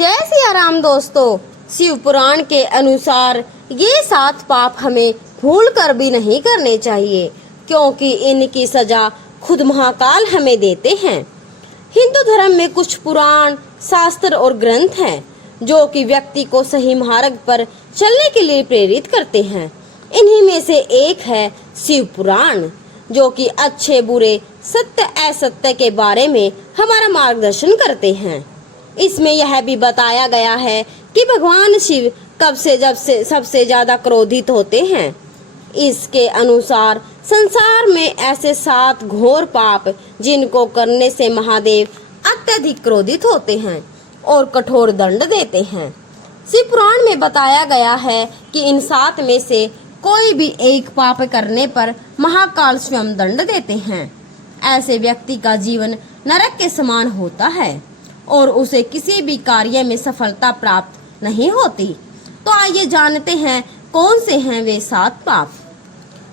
जय सिया राम दोस्तों। शिव पुराण के अनुसार ये 7 पाप हमें भूल कर भी नहीं करने चाहिए, क्योंकि इनकी सजा खुद महाकाल हमें देते हैं। हिंदू धर्म में कुछ पुराण, शास्त्र और ग्रंथ हैं जो कि व्यक्ति को सही मार्ग पर चलने के लिए प्रेरित करते हैं। इन्हीं में से एक है शिव पुराण, जो कि अच्छे बुरे, सत्य असत्य के बारे में हमारा मार्गदर्शन करते हैं। इसमें यह भी बताया गया है कि भगवान शिव कब से जब से सबसे ज्यादा क्रोधित होते हैं। इसके अनुसार संसार में ऐसे 7 घोर पाप जिनको करने से महादेव अत्यधिक क्रोधित होते हैं और कठोर दंड देते हैं। शिव पुराण में बताया गया है कि इन 7 में से कोई भी एक पाप करने पर महाकाल स्वयं दंड देते हैं। ऐसे व्यक्ति का जीवन नरक के समान होता है और उसे किसी भी कार्य में सफलता प्राप्त नहीं होती। तो आइए जानते हैं कौन से हैं वे 7 पाप।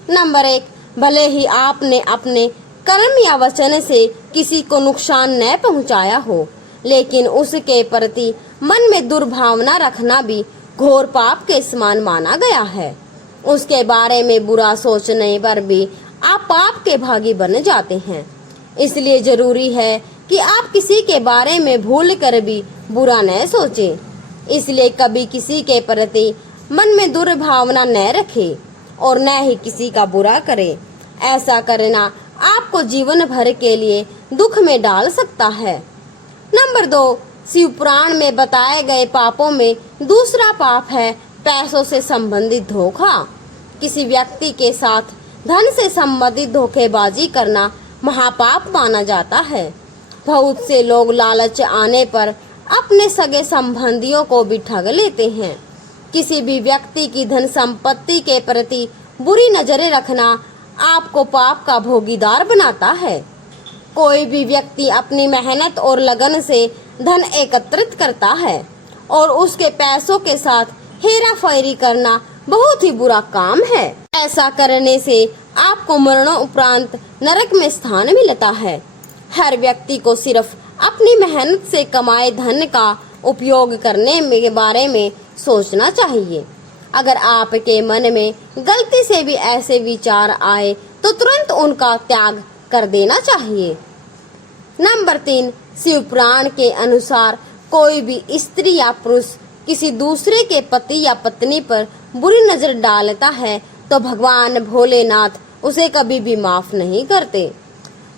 नंबर 1, भले ही आपने अपने कर्म या वचन से किसी को नुकसान न पहुंचाया हो, लेकिन उसके प्रति मन में दुर्भावना रखना भी घोर पाप के समान माना गया है। उसके बारे में बुरा सोचने पर भी आप पाप के भागी बन जाते हैं। इसलिए जरूरी है कि आप किसी के बारे में भूल कर भी बुरा न सोचें। इसलिए कभी किसी के प्रति मन में दुर्भावना न रखें और न ही किसी का बुरा करें। ऐसा करना आपको जीवन भर के लिए दुख में डाल सकता है। नंबर 2, शिव पुराण में बताए गए पापों में दूसरा पाप है पैसों से संबंधित धोखा। किसी व्यक्ति के साथ धन से संबंधित धोखेबाजी करना महापाप माना जाता है। बहुत से लोग लालच आने पर अपने सगे संबंधियों को भी ठग लेते हैं। किसी भी व्यक्ति की धन संपत्ति के प्रति बुरी नजरें रखना आपको पाप का भोगीदार बनाता है। कोई भी व्यक्ति अपनी मेहनत और लगन से धन एकत्रित करता है और उसके पैसों के साथ हेरा फेरी करना बहुत ही बुरा काम है। ऐसा करने से आपको मरणोपरांत नरक में स्थान मिलता है। हर व्यक्ति को सिर्फ अपनी मेहनत से कमाए धन का उपयोग करने के बारे में सोचना चाहिए। अगर आपके मन में गलती से भी ऐसे विचार आए तो तुरंत उनका त्याग कर देना चाहिए। नंबर 3, शिव पुराण के अनुसार कोई भी स्त्री या पुरुष किसी दूसरे के पति या पत्नी पर बुरी नजर डालता है तो भगवान भोलेनाथ उसे कभी भी माफ नहीं करते।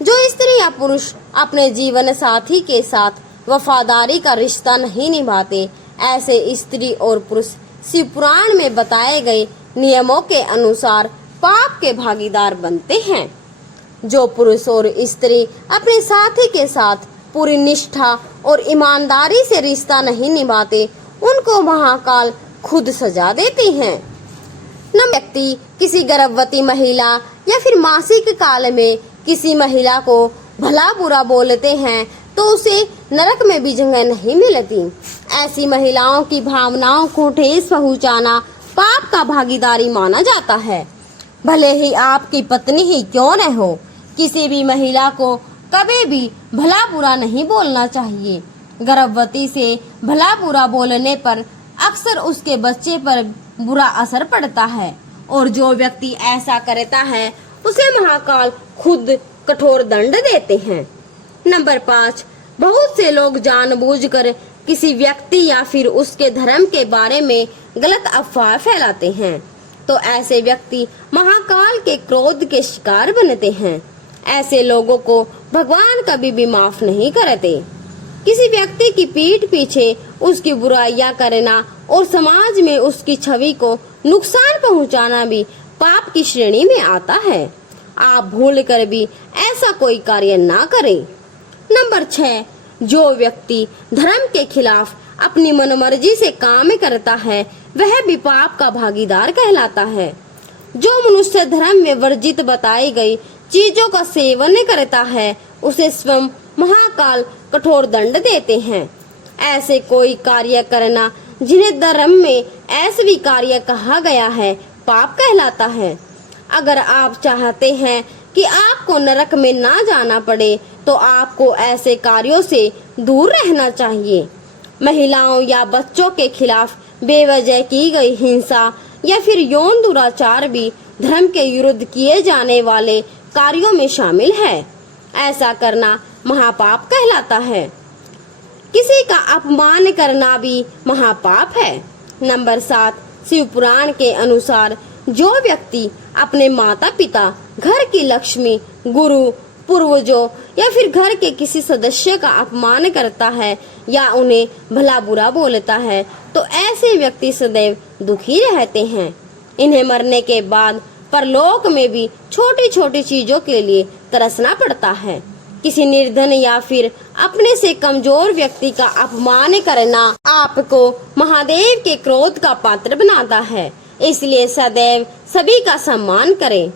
जो स्त्री या पुरुष अपने जीवन साथी के साथ वफादारी का रिश्ता नहीं निभाते, ऐसे स्त्री और पुरुष शिव पुराण में बताए गए नियमों के अनुसार पाप के भागीदार बनते हैं। जो पुरुष और स्त्री अपने साथी के साथ पूरी निष्ठा और ईमानदारी से रिश्ता नहीं निभाते, उनको महाकाल खुद सजा देते हैं। व्यक्ति किसी गर्भवती महिला या फिर मासिक काल में किसी महिला को भला बुरा बोलते हैं तो उसे नरक में भी जगह नहीं मिलती। ऐसी महिलाओं की भावनाओं को ठेस पहुंचाना पाप का भागीदारी माना जाता है। भले ही आपकी पत्नी ही क्यों न हो, किसी भी महिला को कभी भी भला बुरा नहीं बोलना चाहिए। गर्भवती से भला बुरा बोलने पर अक्सर उसके बच्चे पर बुरा असर पड़ता है और जो व्यक्ति ऐसा करता है उसे महाकाल खुद कठोर दंड देते हैं। नंबर 5, बहुत से लोग जानबूझकर किसी व्यक्ति या फिर उसके धर्म के बारे में गलत अफवाह फैलाते हैं, तो ऐसे व्यक्ति महाकाल के क्रोध के शिकार बनते हैं। ऐसे लोगों को भगवान कभी भी माफ नहीं करते। किसी व्यक्ति की पीठ पीछे उसकी बुराइयां करना और समाज में उसकी छवि को नुकसान पहुंचाना भी पाप की श्रेणी में आता है। आप भूल कर भी ऐसा कोई कार्य ना करें। नंबर 6, जो व्यक्ति धर्म के खिलाफ अपनी मनमर्जी से काम करता है वह भी पाप का भागीदार कहलाता है। जो मनुष्य धर्म में वर्जित बताई गई चीजों का सेवन करता है उसे स्वयं महाकाल कठोर दंड देते हैं। ऐसे कोई कार्य करना जिन्हें धर्म में अस्वीकार्य कहा गया है पाप कहलाता है। अगर आप चाहते हैं कि आपको नरक में ना जाना पड़े तो आपको ऐसे कार्यों से दूर रहना चाहिए। महिलाओं या बच्चों के खिलाफ बेवजह की गई हिंसा या फिर यौन दुराचार भी धर्म के विरुद्ध किए जाने वाले कार्यों में शामिल है। ऐसा करना महापाप कहलाता है। किसी का अपमान करना भी महापाप है। नंबर 7, शिव पुराण के अनुसार जो व्यक्ति अपने माता पिता, घर की लक्ष्मी, गुरु, पूर्वजों या फिर घर के किसी सदस्य का अपमान करता है या उन्हें भला बुरा बोलता है तो ऐसे व्यक्ति सदैव दुखी रहते हैं। इन्हें मरने के बाद परलोक में भी छोटी छोटी चीजों के लिए तरसना पड़ता है। किसी निर्धन या फिर अपने से कमजोर व्यक्ति का अपमान करना आपको महादेव के क्रोध का पात्र बनाता है। इसलिए सदैव सभी का सम्मान करें।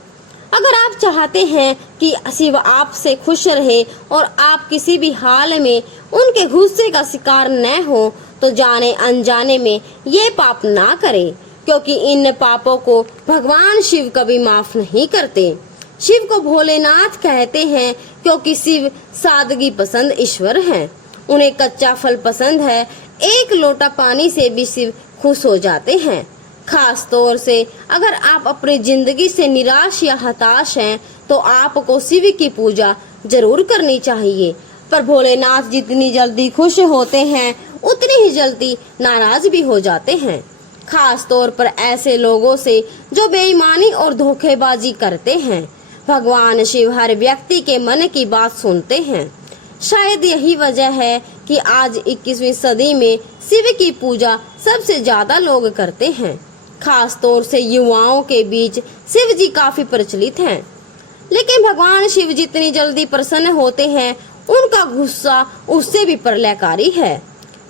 अगर आप चाहते हैं कि शिव आपसे खुश रहे और आप किसी भी हाल में उनके गुस्से का शिकार न हो तो जाने अनजाने में ये पाप ना करें, क्योंकि इन पापों को भगवान शिव कभी माफ नहीं करते। शिव को भोलेनाथ कहते हैं क्योंकि शिव सादगी पसंद ईश्वर हैं। उन्हें कच्चा फल पसंद है। एक लोटा पानी से भी शिव खुश हो जाते हैं। खास तौर से अगर आप अपनी जिंदगी से निराश या हताश हैं तो आपको शिव की पूजा जरूर करनी चाहिए। पर भोलेनाथ जितनी जल्दी खुश होते हैं उतनी ही जल्दी नाराज भी हो जाते हैं, खास तौर पर ऐसे लोगों से जो बेईमानी और धोखेबाजी करते हैं। भगवान शिव हर व्यक्ति के मन की बात सुनते हैं। शायद यही वजह है कि आज 21वीं सदी में शिव की पूजा सबसे ज्यादा लोग करते हैं। खास तौर से युवाओं के बीच शिव जी काफी प्रचलित हैं। लेकिन भगवान शिव जितनी जल्दी प्रसन्न होते हैं उनका गुस्सा उससे भी प्रलयकारी है।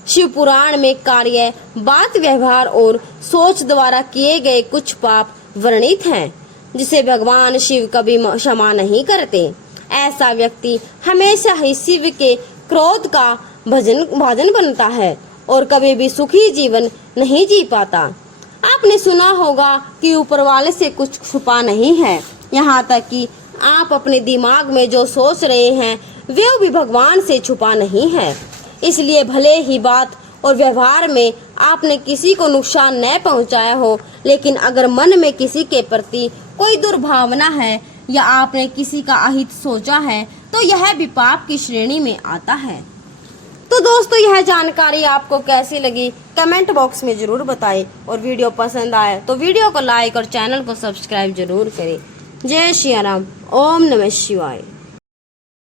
शिव पुराण में कार्य, बात, व्यवहार और सोच द्वारा किए गए कुछ पाप वर्णित हैं जिसे भगवान शिव कभी क्षमा नहीं करते। ऐसा व्यक्ति हमेशा ही शिव के क्रोध का भाजन बनता है और कभी भी सुखी जीवन नहीं जी पाता। आपने सुना होगा कि ऊपर वाले से कुछ छुपा नहीं है। यहाँ तक कि आप अपने दिमाग में जो सोच रहे हैं वे भी भगवान से छुपा नहीं है। इसलिए भले ही बात और व्यवहार में आपने किसी को नुकसान न पहुंचाया हो, लेकिन अगर मन में किसी के प्रति कोई दुर्भावना है या आपने किसी का अहित सोचा है तो यह भी पाप की श्रेणी में आता है। तो दोस्तों, यह जानकारी आपको कैसी लगी कमेंट बॉक्स में जरूर बताएं और वीडियो पसंद आए तो वीडियो को लाइक और चैनल को सब्सक्राइब जरूर करें। जय श्री राम। ओम नमः शिवाय।